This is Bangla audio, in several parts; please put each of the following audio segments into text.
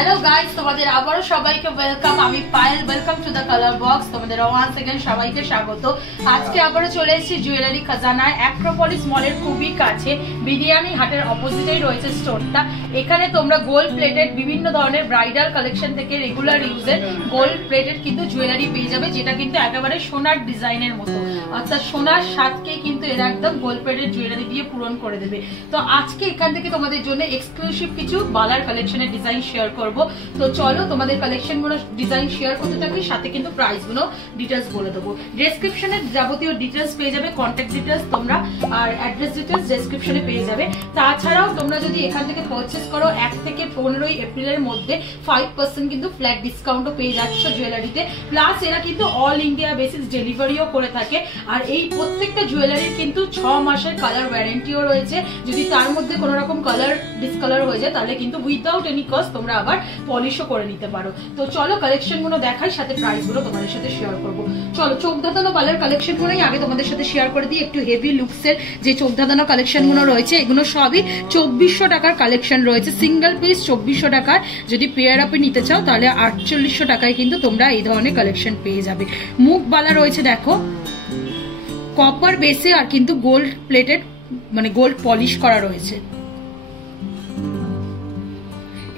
হ্যালো গাইস, তোমাদের আবারও সবাইকে ওয়েলকাম। আমি Payel, welcome to the colour box. তোমাদের ওয়ান সেকেন্ড সবাইকে স্বাগত। আজকে আবারও চলে এসেছি জুয়েলারি খাজানায়। অ্যাক্রোপলিস মলের খুবই কাছে, বিরিয়ানি হাটের অপোজিটেই রয়েছে স্টোরটা। এখানে তোমরা গোল্ড প্লেটেড বিভিন্ন ধরনের ব্রাইডাল কালেকশন থেকে রেগুলার ইউজের গোল্ড প্লেটেড কিন্তু জুয়েলারি পেয়ে যাবে, যেটা কিন্তু একেবারে সোনার ডিজাইনের মতো, অর্থাৎ সোনার স্বাদকে কিন্তু এরা একদম গোল্ড প্লেটেড জুয়েলারি দিয়ে পূরণ করে দেবে। তো আজকে এখান থেকে তোমাদের জন্য এক্সক্লুসিভ কিছু বালার কালেকশনের ডিজাইন শেয়ার করব। তো চলো তোমাদের কালেকশন গুলো ডিজাইন শেয়ার করতে থাকি, সাথে কিন্তু প্রাইস গুলো ডিটেলস বলে দেবো। ডেসক্রিপশনে যাবতীয় ডিটেলস পেয়ে যাবে, কন্ট্যাক্ট ডিটেলস তোমরা আর অ্যাড্রেস ডিটেলস ডেসক্রিপশনে পেয়ে যাবে। তাছাড়াও তোমরা যদি এখান থেকে পারচেস করো 1 থেকে 15 এপ্রিলের মধ্যে 5% কিন্তু ফ্ল্যাট ডিসকাউন্টও পেয়ে যাচ্ছ জুয়েলারিতে। প্লাস এরা কিন্তু অল ইন্ডিয়া বেসিস ডেলিভারিও করে থাকে। আর এই প্রত্যেকটা জুয়েলারির কিন্তু 6 মাসের কালার ওয়ারেন্টিও রয়েছে। যদি তার মধ্যে কোনো রকম কালার ডিসকালার হয়ে যায় তাহলে কিন্তু উইদাউট এনি কস্ট তোমরা আবার পলিশও করে নিতে পারো। তো চলো কালেকশন গুলো দেখাই, সাথে প্রাইস গুলো তোমাদের সাথে শেয়ার করবো। চলো চোখ ধাঁধানো কালার কালেকশন গুলোই আগে তোমাদের সাথে শেয়ার করে দিই। একটু হেভি লুকস এর যে চোখ ধাঁধানো কালেকশন গুলো রয়েছে, এগুলো সবই 2400 টাকার কালেকশন রয়েছে। সিঙ্গেল পিস 2400 টাকার, যদি পেয়ার আপে নিতে চাও তাহলে 4800 টাকায় কিন্তু তোমরা এই ধরনের কালেকশন পেয়ে যাবে। মুখ বালা রয়েছে দেখো কপার বেসে, আর কিন্তু গোল্ড প্লেটেড মানে গোল্ড পলিশ করা রয়েছে।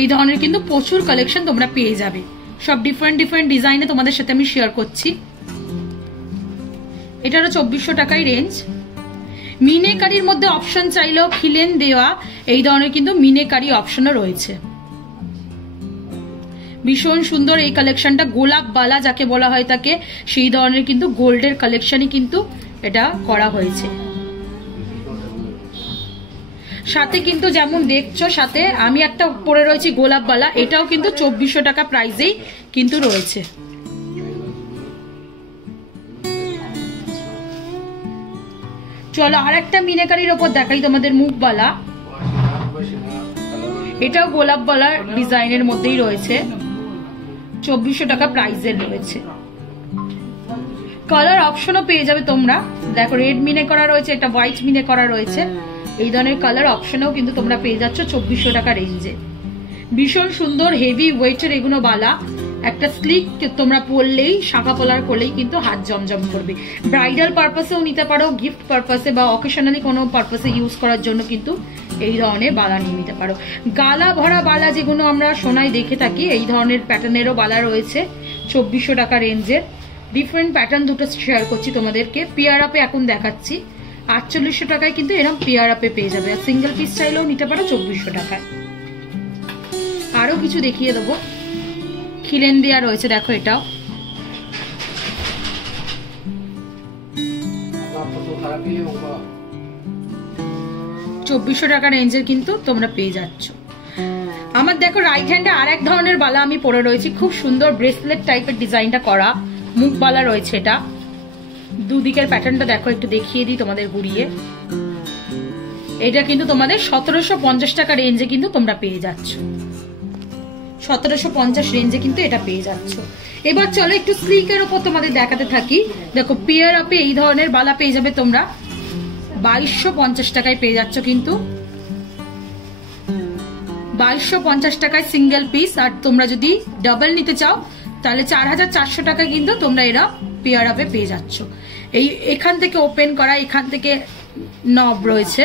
এই ধরনের কিন্তু প্রচুর কালেকশন তোমরা পেয়ে যাবে, সব ডিফারেন্ট ডিফারেন্ট ডিজাইনে তোমাদের সাথে আমি শেয়ার করছি। এটারও 2400 টাকায় রেঞ্জ। মিনেকারির মধ্যে অপশন চাইলেও খিলেন দেওয়া এই ধরনের কিন্তু মিনেকারি অপশনও রয়েছে। ভীষণ সুন্দর এই কালেকশনটা, গোলাপ বালা যাকে বলা হয় তাকে, সেই ধরনের কিন্তু গোল্ডের কালেকশনই কিন্তু এটা করা হয়েছে। সাথে কিন্তু যেমন দেখছো সাথে আমি একটা পরে রয়েছি গোলাপ বালা, এটাও কিন্তু 2400 টাকা প্রাইসেই কিন্তু রয়েছে। চলো আর একটা মিনাকারির ওপর দেখাই তোমাদের মুখ বালা, এটাও গোলাপ বালার ডিজাইনের মধ্যেই রয়েছে, 2400 টাকা প্রাইসের রয়েছে। কালার অপশনও পেয়ে যাবে তোমরা, দেখো রেড মিনে করা রয়েছে, একটা হোয়াইট মিনে করা রয়েছে। এই ধরনের কালার অপশনেও কিন্তু তোমরা পেয়ে যাচ্ছ 2400 টাকা রেঞ্জে। ভীষণ সুন্দর হেভি ওয়েটের এগুলো বালা, একটা স্লিক তোমরা পরলেই শাখা পলার করলেই কিন্তু হাত জমজম করবে। ব্রাইডাল পারপাসেও নিতে পারো, গিফট পারপাসে বা অকেশনালি কোনো পারপাসে ইউজ করার জন্য কিন্তু এই ধরনের বালা নিয়ে নিতে পারো। গালা ভরা বালা যেগুলো আমরা সোনায় দেখে থাকি, এই ধরনের প্যাটার্নেরও বালা রয়েছে 2400 টাকা রেঞ্জের। ডিফারেন্ট প্যাটার্ন দুটো শেয়ার করছি তোমাদেরকে। পেয়ার আপে এখন দেখাচ্ছি 4800 টাকায় কিন্তু এরকম পেয়ার আপে পেয়ে যাবে। আর সিঙ্গেল পিস চাইলেও নিতে পারো 2400 টাকায়। আরো কিছু দেখিয়ে দেবো, খিলেন দেওয়া রয়েছে দেখো, এটাও 2400 টাকা রেঞ্জের কিন্তু তোমরা পেয়ে যাচ্ছ। আমার দেখো রাইট হ্যান্ডে আর এক ধরনের বালা আমি পরে রয়েছি, খুব সুন্দর ব্রেসলেট টাইপের ডিজাইনটা করা মুখ বালা রয়েছে। এটা দুদিকের প্যাটার্নটা দেখো, একটু দেখিয়ে দিই তোমাদের ঘুরিয়ে। এটা কিন্তু তোমাদের 1750 টাকা রেঞ্জে কিন্তু তোমরা পেয়ে যাচ্ছ, 1750 রেঞ্জে কিন্তু এটা পেয়ে যাচ্ছ। এবার চলো একটু স্লিকের উপর তোমাদের দেখাতে থাকি। দেখো পেয়ার আপে এই ধরনের বালা পেয়ে যাবে তোমরা 2250 টাকায় পেয়ে যাচ্ছ, কিন্তু 2250 টাকায় সিঙ্গেল পিস। আর তোমরা যদি ডাবল নিতে চাও তাহলে 4400 টাকায় কিন্তু তোমরা এরা পেয়ার আপে পেয়ে যাচ্ছ। এই এখান থেকে ওপেন করা, এখান থেকে নব রয়েছে।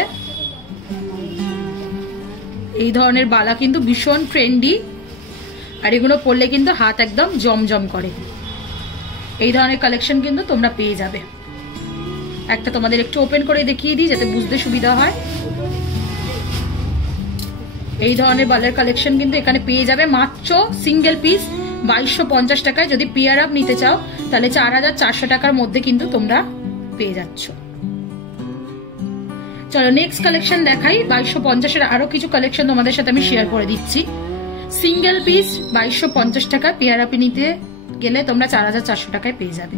এই ধরনের বালা কিন্তু ভীষণ ট্রেন্ডি, আর এগুলো পরলে কিন্তু হাত একদম জমজম করে। এই ধরনের কালেকশন কিন্তু তোমরা পেয়ে যাবে। একটা তোমাদের একটু ওপেন করে দেখিয়ে দিই যাতে বুঝতে সুবিধা হয়। এই ধরনের বালার কালেকশন কিন্তু এখানে পেয়ে যাবে মাত্র সিঙ্গেল পিস 2250 টাকায়। যদি পেয়ার আপ নিতে চাও তাহলে 4400 টাকার মধ্যে কিন্তু তোমরা পেয়ে যাচ্ছ। চলো নেক্সট কালেকশন দেখাই। 2250 এর আরো কিছু কালেকশন তোমাদের সাথে আমি শেয়ার করে দিচ্ছি। সিঙ্গেল পিস 2250 টাকা, পেয়ার আপে নিতে গেলে তোমরা 4400 টাকায় পেয়ে যাবে।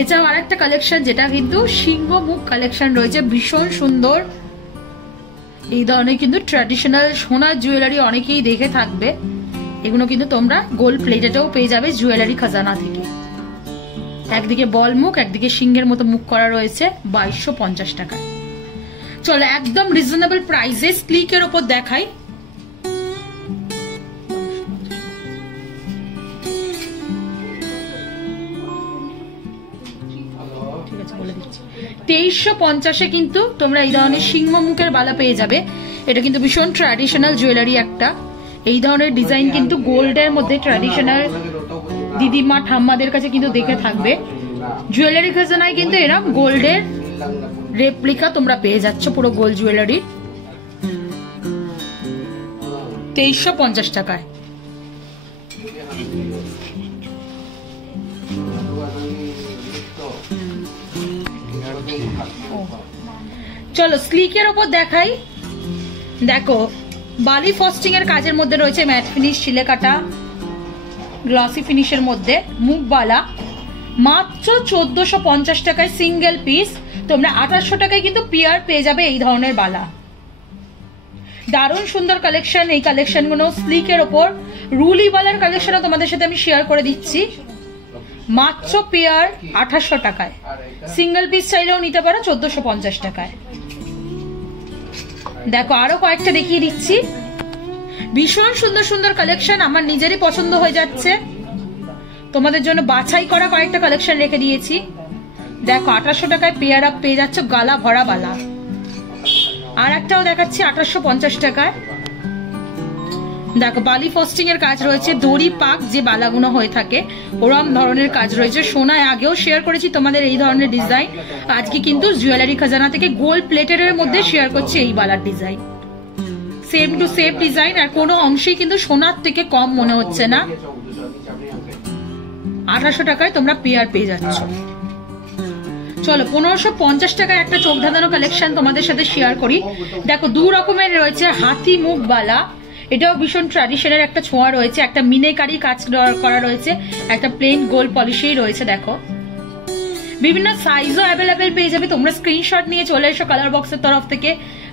এছাড়াও আর একটা কালেকশন যেটা কিন্তু সিংহ মুখ কালেকশন রয়েছে, ভীষণ সুন্দর। এই ধরনের কিন্তু ট্র্যাডিশনাল সোনার জুয়েলারি অনেকেই দেখে থাকবে, এগুলো কিন্তু তোমরা গোল্ড প্লেটেডও পেয়ে যাবে জুয়েলারি খাজানা থেকে। একদিকে বল মুখ, একদিকে সিংহের মতো মুখ করা রয়েছে 2250 টাকা। চলো একদম রিজনেবল প্রাইসে স্লিকের ওপর দেখাই। 2350-এ কিন্তু তোমরা এই ধরনের সিংহ মুখের বালা পেয়ে যাবে। এটা কিন্তু ভীষণ ট্র্যাডিশনাল জুয়েলারি একটা। এই ধরনের ডিজাইন কিন্তু গোল্ডের মধ্যে ট্র্যাডিশনাল দিদিমা ঠাম্মাদের কাছে কিন্তু দেখে থাকবে। জুয়েলারি খাজানায় কিন্তু এরকম গোল্ডের রেপ্লিকা তোমরা পেয়ে যাচ্ছ, পুরো গোল্ড জুয়েলারি 2350 টাকায়। চলো স্লিকের ওপর দেখাই। দেখো বালি ফস্টিং এর কাজের মধ্যে রয়েছে ম্যাট ফিনিশ, শিলে কাটা, গ্লসি ফিনিশের মধ্যে মুখবালা, মাত্র 1450 টাকায় সিঙ্গেল পিস। তোমরা 2800 টাকায় কিন্তু পিয়ার পেয়ে যাবে এই ধরনের বালা। দারুণ সুন্দর কালেকশন। এই কালেকশন গুলো স্লিকের ওপর রুলি বালার কালেকশনও তোমাদের সাথে আমি শেয়ার করে দিচ্ছি। মাত্র পেয়ার 2800 টাকায়, সিঙ্গেল পিস চাইলেও নিতে পারো 1450 টাকায়। দেখো আরো কয়েকটা দেখিয়ে দিচ্ছি, ভীষণ সুন্দর সুন্দর কালেকশন, আমার নিজেরই পছন্দ হয়ে যাচ্ছে। তোমাদের জন্য বাছাই করা কয়েকটা কালেকশন রেখে দিয়েছি। দেখো 2800 টাকায় পেয়ার আপ পেয়ে যাচ্ছ গালা ভরা বালা। আর একটাও দেখাচ্ছি 2850 টাকায়। দেখো বালি ফস্টিং এর কাজ রয়েছে, দড়ি পাক যে বালাগুলো হয়ে থাকে ওরম ধরনের কাজ রয়েছে। সোনায় আগেও শেয়ার করেছি তোমাদের এই ধরনের ডিজাইন, আজকে কিন্তু জুয়েলারি খাজানা থেকে গোল্ড প্লেটেড এর মধ্যে শেয়ার করছি এই বালার design. Same to same design, আর কোনো অংশেই কিন্তু সোনার থেকে কম মনে হচ্ছে না। 2800 টাকায় তোমরা পেয়ার পেয়ে যাচ্ছ। চলো 1550 টাকায় একটা চোখ ধাঁধানো কালেকশন তোমাদের সাথে শেয়ার করি। দেখো দু রকমের রয়েছে হাতি মুখ বালা, এটাও ভীষণ ট্র্যাডিশনের একটা ছোঁয়া রয়েছে, একটা মিনেকারি কাজ করা রয়েছে, একটা প্লেন গোল্ড পলিশেই রয়েছে। দেখো বিভিন্ন সাইজও অ্যাভেলেবেল পেয়ে যাবে, তোমরা স্ক্রিনশট নিয়ে চলে এসো, কালার বক্সের তরফ থেকে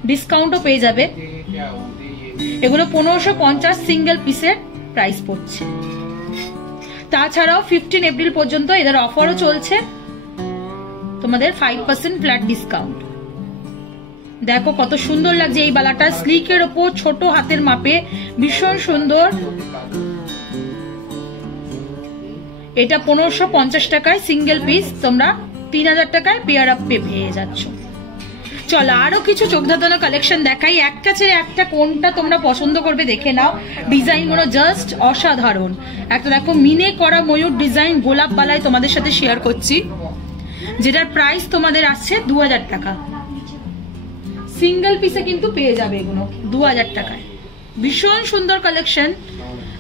ডিসকাউন্টও পেয়ে যাবে। এগুলো 1550 সিঙ্গেল পিসের প্রাইস পড়ছে। তাছাড়াও 15 এপ্রিল পর্যন্ত এদের অফারও চলছে, তোমাদের 5% ফ্ল্যাট ডিসকাউন্ট। দেখো কত সুন্দর লাগছে এই বালাটা, স্লিকের ওপর ছোট হাতের মাপে, ভীষণ সুন্দর। এটা 1550 টাকায় সিঙ্গেল পিস, তোমরা 3000 টাকায় পেয়ার আপ পেয়ে যাচ্ছ। চলো আরো কিছু চোখ ধাঁধানো কালেকশন দেখাই, একটা ছেড়ে একটা কোনটা তোমরা পছন্দ করবে দেখে নাও। ডিজাইন গুলো জাস্ট অসাধারণ। একটা দেখো মিনে করা ময়ূর ডিজাইন গোলাপ বালায় তোমাদের সাথে শেয়ার করছি, যেটার প্রাইস তোমাদের আসছে 2000 টাকা। সিঙ্গেল পিসে কিন্তু পেয়ে যাবে এগুলো 2000 টাকায়। ভীষণ সুন্দর কালেকশন,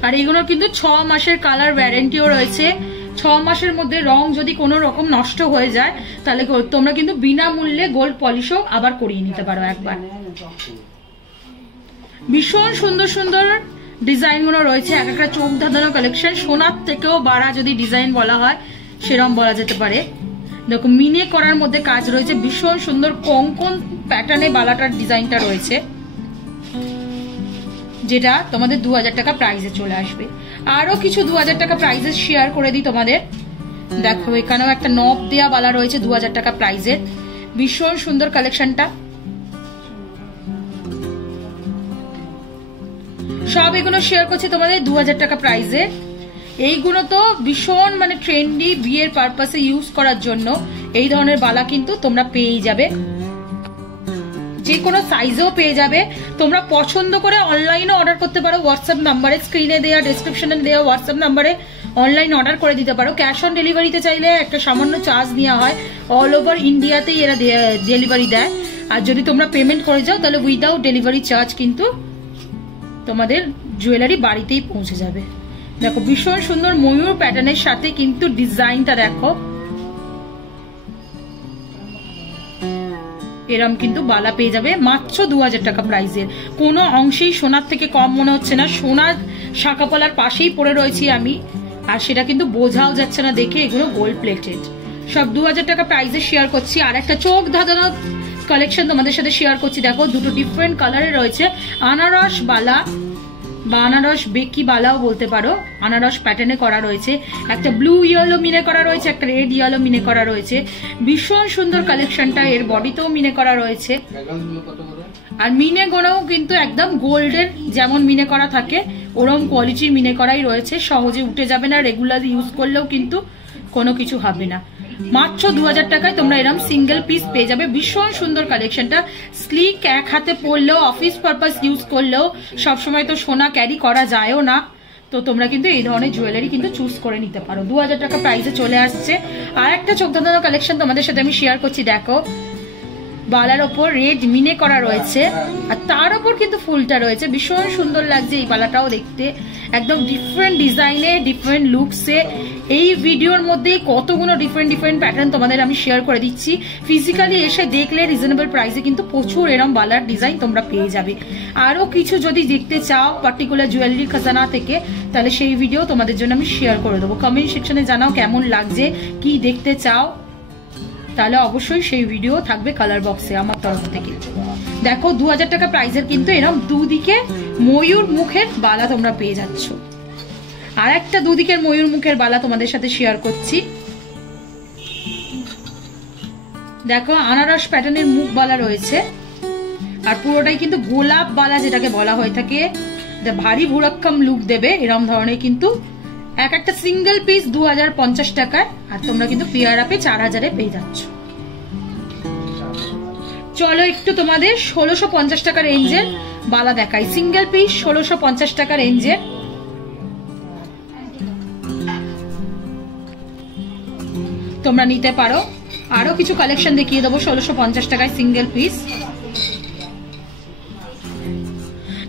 আর এগুলোর কিন্তু 6 মাসের কালার ওয়ারেন্টিও রয়েছে। 6 মাসের মধ্যে রং যদি কোনো রকম নষ্ট হয়ে যায় তাহলে তোমরা কিন্তু বিনামূল্যে গোল্ড পলিশও আবার করিয়ে নিতে পারো একবার। ভীষণ সুন্দর সুন্দর ডিজাইন গুলো রয়েছে, এক একটা চোখ ধাঁধানো কালেকশন, সোনার থেকেও বাড়া যদি ডিজাইন বলা হয় সেরকম বলা যেতে পারে। দেখো মিনে করার মধ্যে কাজ রয়েছে, ভীষণ সুন্দর কঙ্কন প্যাটার্নে বালাটার ডিজাইনটা রয়েছে, যেটা তোমাদের 2000 টাকা প্রাইসে চলে আসবে। আরো কিছু 2000 টাকা প্রাইসে শেয়ার করে দিই তোমাদের। দেখো এখানেও একটা নব দেয়া বালা রয়েছে 2000 টাকা প্রাইসের, ভীষণ সুন্দর কালেকশনটা। সব এগুলো শেয়ার করছি তোমাদের 2000 টাকা প্রাইসে। এইগুলো তো ভীষণ মানে ট্রেন্ডি, বিয়ের পারপাসে ইউজ করার জন্য এই ধরনের বালা কিন্তু তোমরা পেয়েই যাবে, যে কোনো সাইজেও পেয়ে যাবে। তোমরা পছন্দ করে অনলাইনে অর্ডার করতে পারো, হোয়াটসঅ্যাপ নাম্বারে, স্ক্রিনে দেওয়া ডেসক্রিপশনে দেওয়া হোয়াটসঅ্যাপ নাম্বারে অনলাইন অর্ডার করে দিতে পারো। ক্যাশ অন ডেলিভারিতে চাইলে একটা সামান্য চার্জ নেওয়া হয়, অল ওভার ইন্ডিয়াতেই এরা ডেলিভারি দেয়। আর যদি তোমরা পেমেন্ট করে যাও তাহলে উইদাউট ডেলিভারি চার্জ কিন্তু তোমাদের জুয়েলারি বাড়িতেই পৌঁছে যাবে। দেখো ভীষণ সুন্দর ময়ূর প্যাটার্নের সাথে কিন্তু ডিজাইনটা দেখো, এরম কিন্তু বালা পেয়ে যাবে মাত্র 2000 টাকা প্রাইসের। কোনো অংশেই সোনার থেকে কম মনে হচ্ছে না, সোনার শাঁখাপলার পাশেই পড়ে রয়েছি আমি, আর সেটা কিন্তু বোঝাও যাচ্ছে না দেখে এগুলো গোল্ড প্লেটেড। সব 2000 টাকা প্রাইসে শেয়ার করছি। আর একটা চোখ ধাঁধানো কালেকশন তোমাদের সাথে শেয়ার করছি। দেখো দুটো ডিফারেন্ট কালারে রয়েছে, আনারস বালা বা আনারস বেকি বালাও বলতে পারো, আনারস প্যাটার্নে করা রয়েছে, একটা ব্লু ইয়েলো মিনে করা রয়েছে, একটা রেড ইয়েলো মিনে করা রয়েছে। ভীষণ সুন্দর কালেকশনটা, এর বডিতেও মিনে করা রয়েছে। আর মিনে গোনাও কিন্তু একদম গোল্ডের যেমন মিনে করা থাকে ওরকম কোয়ালিটির মিনে করাই রয়েছে, সহজে উঠে যাবে না, রেগুলার ইউজ করলেও কিন্তু কোনো কিছু হবে না। মাত্র 2000 টাকায় তোমরা এরকম সিঙ্গেল পিস পেয়ে যাবে। ভীষণ সুন্দর কালেকশনটা, স্লিক, এক হাতে পরলেও, অফিস পারপাস ইউজ করলেও, সবসময় তো সোনা ক্যারি করা যায়ও না, তো তোমরা কিন্তু এই ধরনের জুয়েলারি কিন্তু চুজ করে নিতে পারো। 2000 টাকা প্রাইসে চলে আসছে। আর একটা চোখ ধাঁধানো কালেকশন তোমাদের সাথে আমি শেয়ার করছি। দেখো, বালার ওপর রেড মিনে করা রয়েছে, আর তার ওপর কিন্তু ফুলটা রয়েছে। ভীষণ সুন্দর লাগছে এই বালাটাও দেখতে, একদম ডিফারেন্ট ডিজাইনে, ডিফারেন্ট লুকসে। এই ভিডিওর মধ্যে কতগুলো ডিফারেন্ট প্যাটার্ন তোমাদের আমি শেয়ার করে দিচ্ছি। ফিজিক্যালি এসে দেখলে রিজনেবল প্রাইসে কিন্তু প্রচুর এরকম বালার ডিজাইন তোমরা পেয়ে যাবে। আরো কিছু যদি দেখতে চাও পার্টিকুলার জুয়েলারি খাজানা থেকে, তাহলে সেই ভিডিও তোমাদের জন্য আমি শেয়ার করে দেবো। কমেন্ট সেকশনে জানাও কেমন লাগছে, কি দেখতে চাও, তাহলে অবশ্যই সেই ভিডিও থাকবে কালার বক্সে আমার তরফ থেকে। দেখো 2000 টাকা প্রাইসের কিন্তু এরকম দুদিকে ময়ূর মুখের বালা তোমরা পেয়ে যাচ্ছ। আর একটা দুদিকের ময়ূর মুখের বালা তোমাদের সাথে শেয়ার করছি। দেখো, আনারস প্যাটার্নের মুখ বালা রয়েছে, আর পুরোটাই কিন্তু গোলাপ বালা যেটাকে বলা হয়ে থাকে, ভারী ভুরক্কম লুক দেবে এরকম ধরনের। কিন্তু এক একটা সিঙ্গেল পিস 2050 টাকায়, আর তোমরা কিন্তু পেয়ার আপে 4000-এ পেয়ে যাচ্ছ। চলো একটু তোমাদের 1650 টাকা রেঞ্জের বালা দেখাই। সিঙ্গেল পিস 1650 টাকা রেঞ্জের। তোমরা নিতে পারো। আরো কিছু কালেকশন দেখিয়ে দেবো 1650 টাকায় সিঙ্গেল পিস।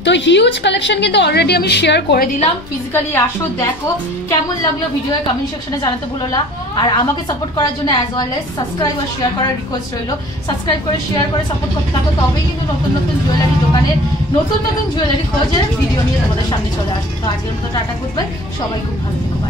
তো হিউজ কালেকশন কিন্তু অলরেডি আমি শেয়ার করে দিলাম। ফিজিক্যালি আসো, দেখো কেমন লাগলো ভিডিও, কমেন্ট সেকশনে জানাতে ভুলো না। আর আমাকে সাপোর্ট করার জন্য অ্যাজ ওয়েল এজ সাবস্ক্রাইব আর শেয়ার করার রিকোয়েস্ট রইলো। সাবস্ক্রাইব করে শেয়ার করে সাপোর্ট করতে থাকো, তবেই কিন্তু নতুন জুয়েলারি দোকানের নতুন জুয়েলারি খোঁজের ভিডিও নিয়ে তোমাদের সামনে চলে আসবে। তো আজকের মতো টাটা, গুড বাই, সবাই খুব ভালো থেকো।